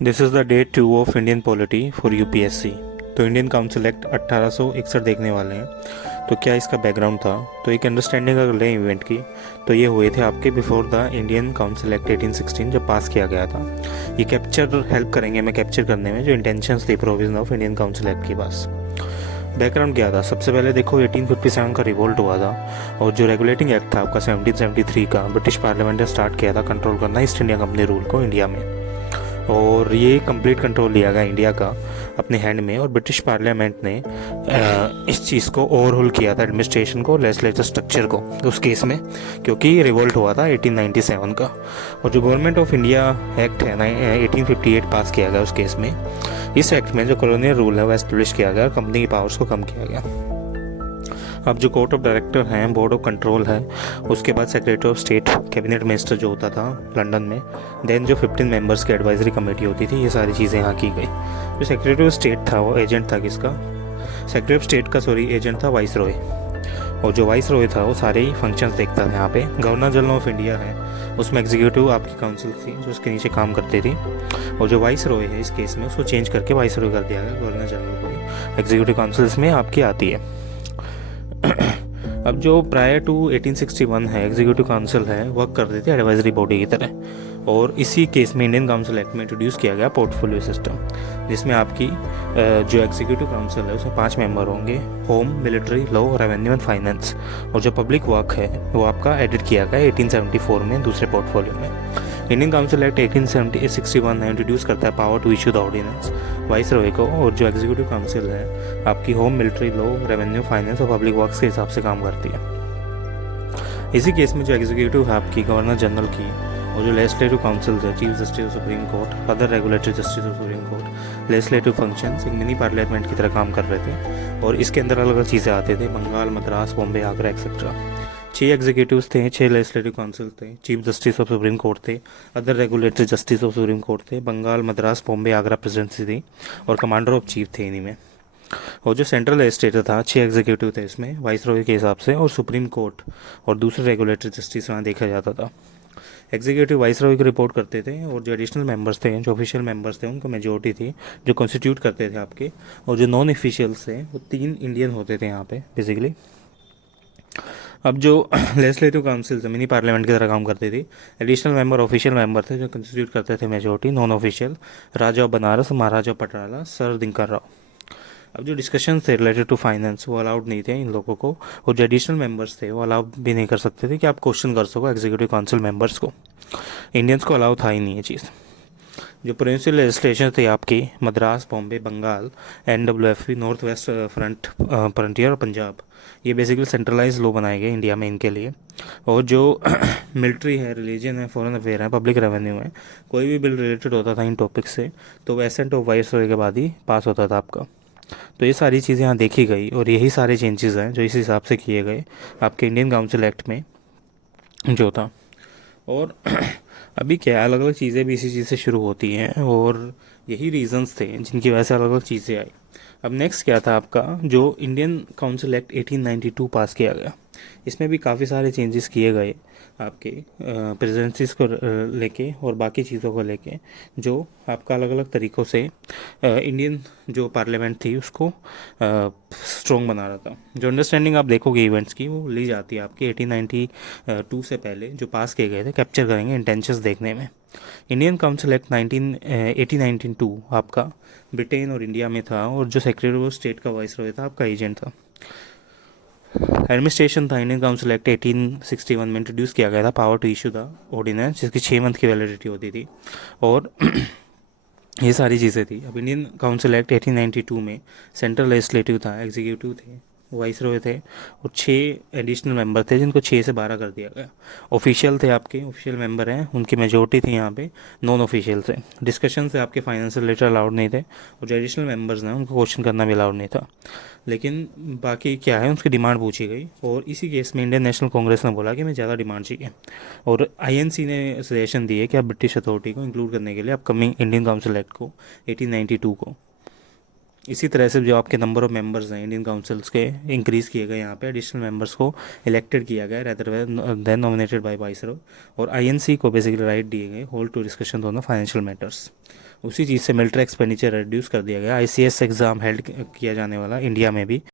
This is the day 2 of Indian polity for UPSC. तो Indian council act 1861 देखने वाले हैं। तो क्या इसका बैकग्राउंड था? तो एक अंडरस्टैंडिंग अगर लें इवेंट की, तो ये हुए थे आपके before the Indian council act 1816 जब पास किया गया था। ये कैप्चर हेल्प करेंगे हमें कैप्चर करने में जो इंटेंशंस थी provision of Indian council act के पास। बैकग्राउंड क्या था? सबसे पहले देखो 1857 का रिवोल्ट हुआ था, और जो रेगुलेटिंग एक्ट था आपका 1773 का, ब्रिटिश पार्लियामेंट ने स्टार्ट किया था कंट्रोल करना ईस्ट इंडिया कंपनी रूल को इंडिया में। और ये कंप्लीट कंट्रोल लिया गया इंडिया का अपने हैंड में, और ब्रिटिश पार्लियामेंट ने इस चीज़ को ओवरहोल किया था, एडमिनिस्ट्रेशन को, लेजिस्लेटिव स्ट्रक्चर को उस केस में, क्योंकि रिवोल्ट हुआ था 1897 का। और जो गवर्नमेंट ऑफ इंडिया एक्ट है 1858 पास किया गया उस केस में। इस एक्ट में जो कॉलोनियल रूल है वो एस्टेब्लिश किया गया, कंपनी की पावर्स को कम किया गया। अब जो कोर्ट ऑफ डायरेक्टर हैं, बोर्ड ऑफ कंट्रोल है, उसके बाद secretary of state, cabinet minister जो होता था लंदन में, देन जो 15 मेंबर्स की एडवाइजरी कमेटी होती थी, ये सारी चीज़ें यहाँ की गई। जो सेक्रेटरी ऑफ स्टेट था वो एजेंट था किसका? सेक्रेटरी ऑफ स्टेट का एजेंट था वाइस रॉय। और जो वाइस रॉय था वो सारे ही फंक्शंस देखता था यहाँ पे। गवर्नर जनरल ऑफ इंडिया है, उसमें एग्जीक्यूटिव आपकी काउंसिल थी जो उसके नीचे काम करती थी। और जो वाइस रॉय है इस केस में, उसको चेंज करके वाइस रॉय कर दिया गया, गवर्नर जनरल को ही एग्जीक्यूटिव काउंसिल्स में आपकी आती है। अब जो प्रायर टू 1861 है, एग्जीक्यूटिव काउंसिल है, वर्क कर रही थी एडवाइजरी बॉडी की तरह। और इसी केस में इंडियन काउंसिल एक्ट में इंट्रोड्यूस किया गया पोर्टफोलियो सिस्टम, जिसमें आपकी जो एग्जीक्यूटिव काउंसिल है उसमें 5 मेंबर होंगे, home, military, law, revenue and finance. और जो पब्लिक वर्क है वो आपका एडिट किया गया 1874 में दूसरे पोर्टफोलियो में। इंडियन काउंसिल एक्ट 1861 ने इंट्रोड्यूस करता है power to issue the ordinance viceroy को। और जो एग्जीक्यूटिव काउंसिल है आपकी home, military, law, revenue, finance और पब्लिक वर्क्स के हिसाब से काम करती है। इसी केस में जो एग्जीक्यूटिव है आपकी गवर्नर जनरल की, और जो लेजिस्लेटिव काउंसिल है, chief justice of supreme court, other regulatory justice of supreme court, legislative functions एक मिनी पार्लियामेंट की तरह काम कर रहे थे। और इसके अंदर अलग अलग चीज़ें आते थे, बंगाल, मद्रास, बॉम्बे, आगरा एक्सेट्रा। 6 एग्जीक्यूटिव्स थे, 6 लेजिस्लेटिव काउंसिल थे, chief justice of supreme court थे, other regulatory justice of supreme court थे, बंगाल, मद्रास, बॉम्बे, आगरा प्रेसिडेंसी थी, और कमांडर ऑफ चीफ थे इन्हीं में। और जो सेंट्रल लेजिस्लेटर था, 6 एग्जीक्यूटिव थे इसमें वाइस रॉय के हिसाब से, और सुप्रीम कोर्ट और दूसरे रेगुलेटरी जस्टिस वहाँ देखा जाता था। एग्जीक्यूटिव वाइस रॉय को रिपोर्ट करते थे, और जो एडिशनल मेंबर्स थे, जो ऑफिशियल मेंबर्स थे, उनको मेजोरिटी थी जो कॉन्स्टिट्यूट करते थे आपके। और जो नॉन ऑफिशियल्स थे वो 3 इंडियन होते थे यहाँ पे बेसिकली। अब जो लेजिस्लेटिव काउंसिल मिनी पार्लियामेंट की तरह काम करती थी, एडिशनल मेंबर ऑफिशियल मेंबर थे जो कंस्टिट्यूट करते थे majority, non official Raja of Banaras, Maharaja Patiala, sir Dinkar Rao. अब जो डिस्कशन थे रिलेटेड टू फाइनेंस वो अलाउड नहीं थे इन लोगों को, और जो एडिशनल मेंबर्स थे वो अलाउड भी नहीं कर सकते थे कि आप क्वेश्चन कर सको एग्जीक्यूटिव काउंसिल मेंबर्स को। इंडियंस को अलाउ था ही नहीं ये चीज़। जो प्रोविंशियल लेजिस्लेशन थे आपकी Madras, Bombay, Bengal, NWFP, north west frontier और पंजाब, ये बेसिकली सेंट्रलाइज लॉ बनाए गए इंडिया में इनके लिए। और जो मिलिट्री है, रिलीजन है, फॉरेन अफेयर है, पब्लिक रेवेन्यू है, कोई भी बिल रिलेटेड होता था इन टॉपिक से तो वो एसेंट ऑफ वाइस रॉय के बाद ही पास होता था आपका। तो ये सारी चीज़ें यहाँ देखी गई, और यही सारे चेंजेस हैं जो इस हिसाब से किए गए आपके इंडियन काउंसिल एक्ट में जो था। और अभी क्या अलग अलग चीज़ें भी इसी चीज़ से शुरू होती हैं, और यही रीजंस थे जिनकी वजह से अलग अलग चीज़ें आई। अब नेक्स्ट क्या था आपका, जो इंडियन काउंसिल एक्ट 1892 पास किया गया, इसमें भी काफ़ी सारे चेंजेस किए गए आपके प्रेसिडेंसीज को लेके और बाकी चीज़ों को लेके, जो आपका अलग अलग तरीक़ों से इंडियन जो पार्लियामेंट थी उसको स्ट्रॉन्ग बना रहा था। जो अंडरस्टैंडिंग आप देखोगे इवेंट्स की वो ली जाती है आपकी 1892 से पहले जो पास किए गए थे, कैप्चर करेंगे इंटेंशंस देखने में। इंडियन काउंसिल एक्ट 1892 आपका ब्रिटेन और इंडिया में था, और जो सेक्रेटरी ऑफ स्टेट का वाइस रॉय था आपका एजेंट था। एडमिनिस्ट्रेशन था इंडियन काउंसिल एक्ट 1861 में इंट्रोड्यूस किया गया था power to issue the ordinance, जिसकी 6 मंथ की वैलिडिटी होती थी। और ये सारी चीज़ें थी। अब इंडियन काउंसिल एक्ट 1892 में सेंट्रल लेजिस्लेटिव था, एग्जीक्यूटिव थे, वाइस रॉय थे, और 6 एडिशनल मेंबर थे जिनको 6 से 12 कर दिया गया। ऑफिशियल थे आपके, ऑफिशियल मेंबर हैं, उनकी मेजोरिटी थी यहाँ पे, नॉन ऑफिशियल थे। डिस्कशन से आपके फाइनेंशियल रिलेटेड अलाउड नहीं थे, और जो एडिशनल मेंबर्स हैं उनको क्वेश्चन करना भी अलाउड नहीं था। लेकिन बाकी क्या है, उसकी डिमांड पूछी गई, और इसी केस में इंडियन नेशनल कांग्रेस ने बोला कि मैं ज़्यादा डिमांड चाहिए, और INC ने सजेशन दिए कि आप ब्रिटिश अथॉरिटी को इंक्लूड करने के लिए अपकमिंग इंडियन काउंसिल एक्ट को 1892 को। इसी तरह से जो आपके नंबर ऑफ मेंबर्स हैं इंडियन काउंसिल्स के इंक्रीज़ किए गए, यहाँ पे एडिशनल मेंबर्स को इलेक्टेड किया गया rather than nominated by viceroy, और INC को बेसिकली राइट दिए गए hold to discussion on the financial matters. उसी चीज़ से मिलिट्री एक्सपेंडिचर रिड्यूस कर दिया गया। आईसीएस एग्ज़ाम हेल्ड किया जाने वाला इंडिया में भी।